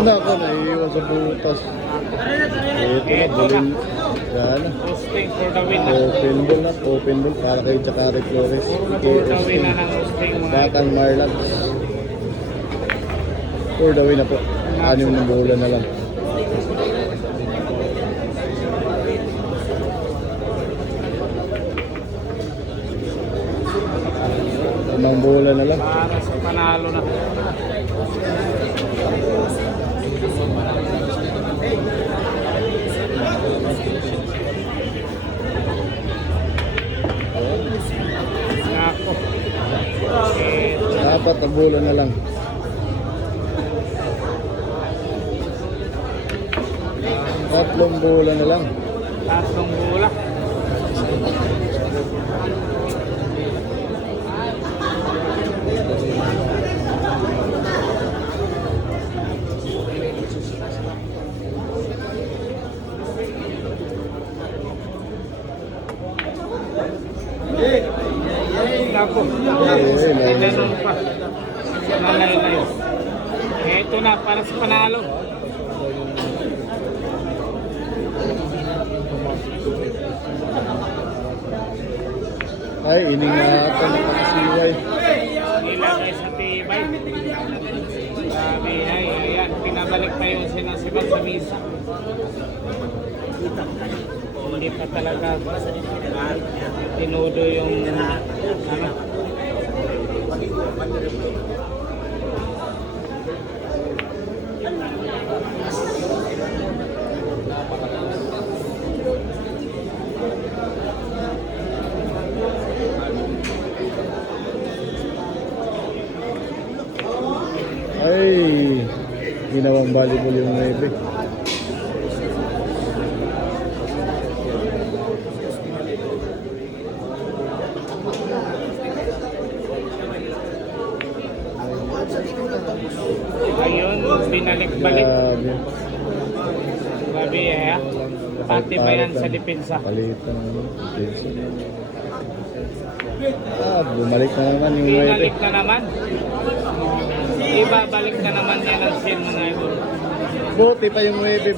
Nako, naiiwan sa butas. Ito na, bulin. Yan. Hosting for the win na. Open ball para kay Chacari Flores. For the win na ng hosting mga Batang Marlags. For the win na po. 6 na bola na lang. Limang bola na lang. para sa panalo na. Nako. Dapat na bola na lang. Tatlong bola na lang. Tatlong bola. Nako. Ganun pa. Nalaylay. Ito na para sa panalo. Ay, iningatan na pakasiway. Nilagay sa tibay. Sabi ay, ayan, pinabalik pa yung sinasibat sa misa. Hindi pa talaga tinudo yung ano. Ay, ginawang volleyball yung 9. Ayun, binalik-balik. Grabe. Grabe eh. Pati ba yan sa depensa? Palitan ng depensa. Bumalik na naman yung 9. Binalik na naman. Ibabalik na naman yan ang sin mga idol. Buti pa yung 9.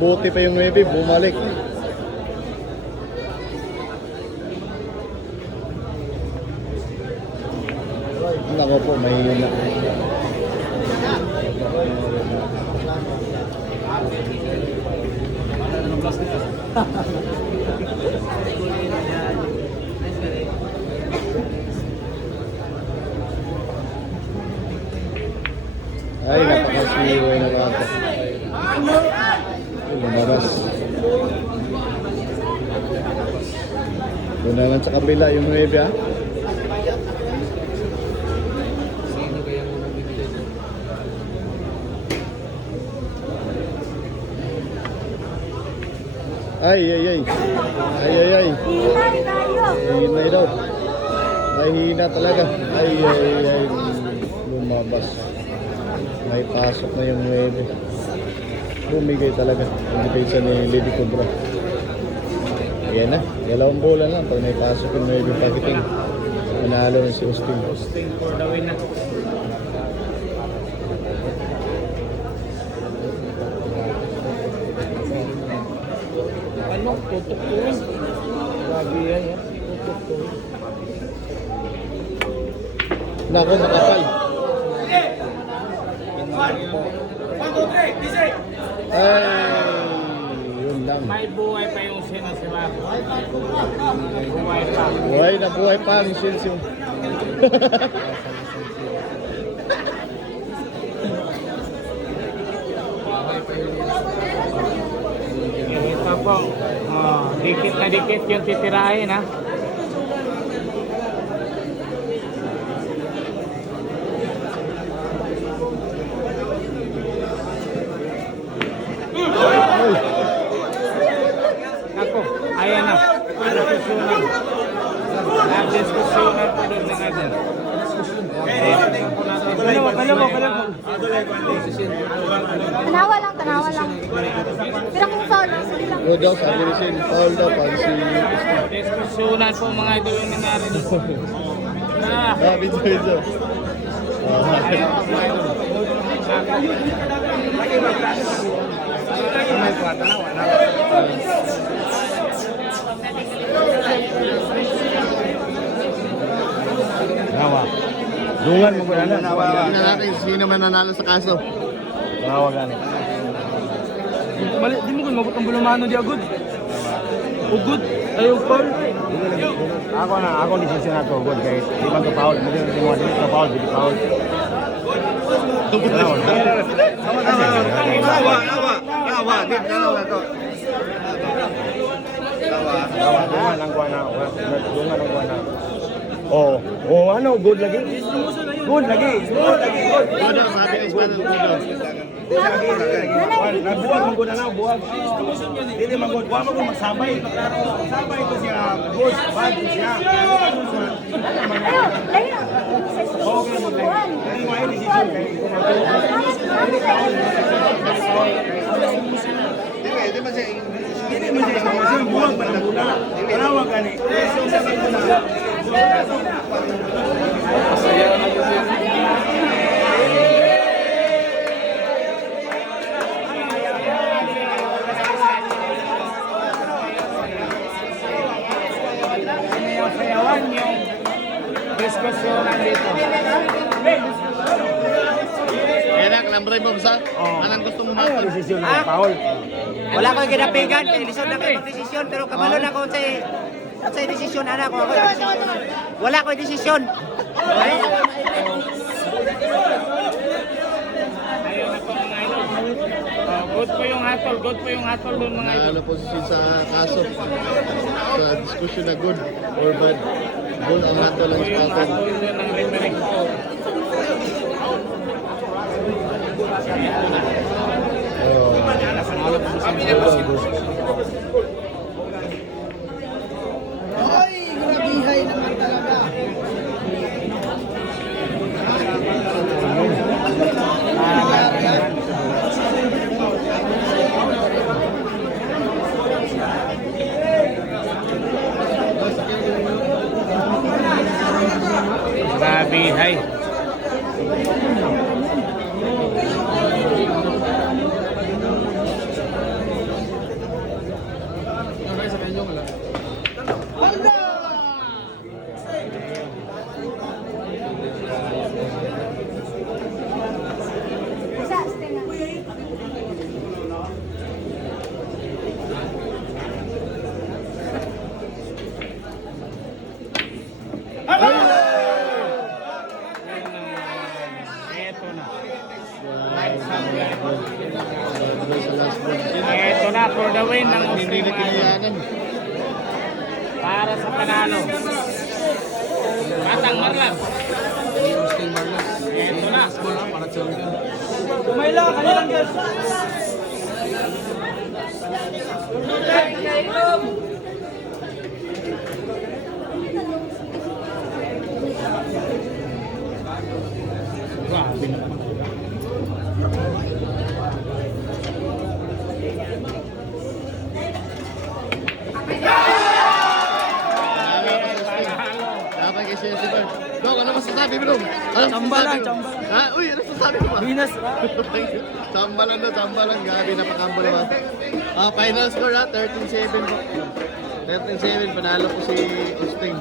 Buti pa yung 9, bumalik. Nako po, mahina. Ay, napakasiway na bata. Lumabas. Doon naman sa kabila yung 9, ha? Ay, ay, ay. Ay, ay, ay. Hinay tayo. Hinay daw. Ay, hina talaga. Ay, ay, ay. Lumabas. May pasok na yung 9. Bumigay talaga. Ang depensa ni Lady Cobra. Ayan na. 2 bola lang. Pag may pasok yung 9 pakiting. Manalo na si Austin. Hosting for the win na. Ano? Tutok ko rin. Grabe yan. Tutok ko rin. Nako, nakapal. Ay, yun lang. May buhay pa yung sinasibat. Buhay pa. Buhay na buhay pa ang Shinsu. Ito po. Dikit na dikit yung titirahin ha. Ako, ayan na. Diskusyunan. Diskusyunan po doon ng agad. Kalaw. Tanawa lang, tanawa lang. Pero kung foul, sige lang. O daw, sabi ni Shin, foul daw pa si Diskusyunan po mga idol yung nangyari dito. Video. Ayan po mga idol. May kwata na, wala. Nawa. Dungan mo na. Tingnan natin sino man nanalo sa kaso. Nawa gani. Mali, di mo kung mabutang bulumano di agud. Ugod, ayaw Paul. Ako decision na to, good guys. Di man to foul, mo din mo din to foul, di foul. Dungan ang kuha na. Dungan ang kuha na. Oh, ano, good lagi? Good lagi. Good lagi. Ano sabi ni Ismael Gudo? Nagbuwag mo na na, buwag. Hindi magod, buwag mo magsabay. Sabay ko siya, good, bad ko siya. Ayaw, layo. Okay, mag-like. Hindi mo ay decision kayo. Hindi mo siya decision, buwag pa na muna. Panawag gani. Sayawan yung diskusyonan dito. Kaya na, kalambray mo sa? Anong gusto mo Ano matol? decision na, Paul? Wala ko ginapigan, kay lisod na kayo mag-desisyon, pero kabalo na ko sa desisyon, anak ko. Wala ko desisyon. Ayaw na po mga idol. Good po yung hatol. Good po yung hatol doon mga idol. Ano posisyon sa kaso? Sa diskusyon na good or bad? Good ang nato lang Yung sa hatol atin. doon ng referee. Grabe, hay. Isa, Stella. Eto na. Sa last one. Eto na for the win ng Hindi Austin na mga idol. kinayanan. Para sa panalo. Batang Marlas. Eto na. Umayla, kanilang guys. Grabe naman. Dapat kay Sir Sibar. Dok, ano masasabi mo, Dok? Ano Chambalan, masasabi mo? chambalan. Ha? Uy, ano masasabi mo ba? Venus. Chambalan na, chambalan. Gabi, napakambal naman. Final score ha, 13-7 po. 13-7, panalo ko si Austin.